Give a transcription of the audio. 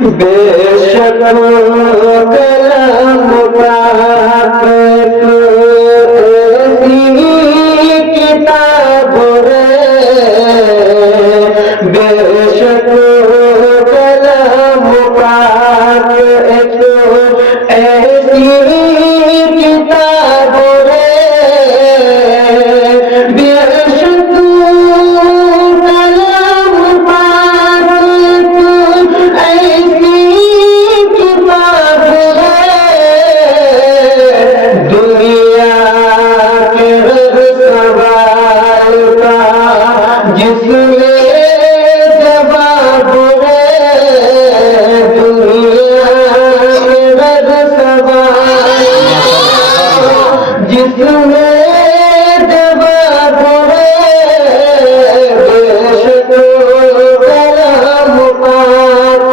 بے شک کلام پاک ایسی کتاب ہے، بے شک کلام پاک ایک ایسی کتاب ہے، بے شک کلام پاک ایسی کتاب ہے، دنیا کے ہر سوال کا جس میں جواب ہے، دنیا کے ہر سوال جس میں جواب ہے، بے شک کلام پاک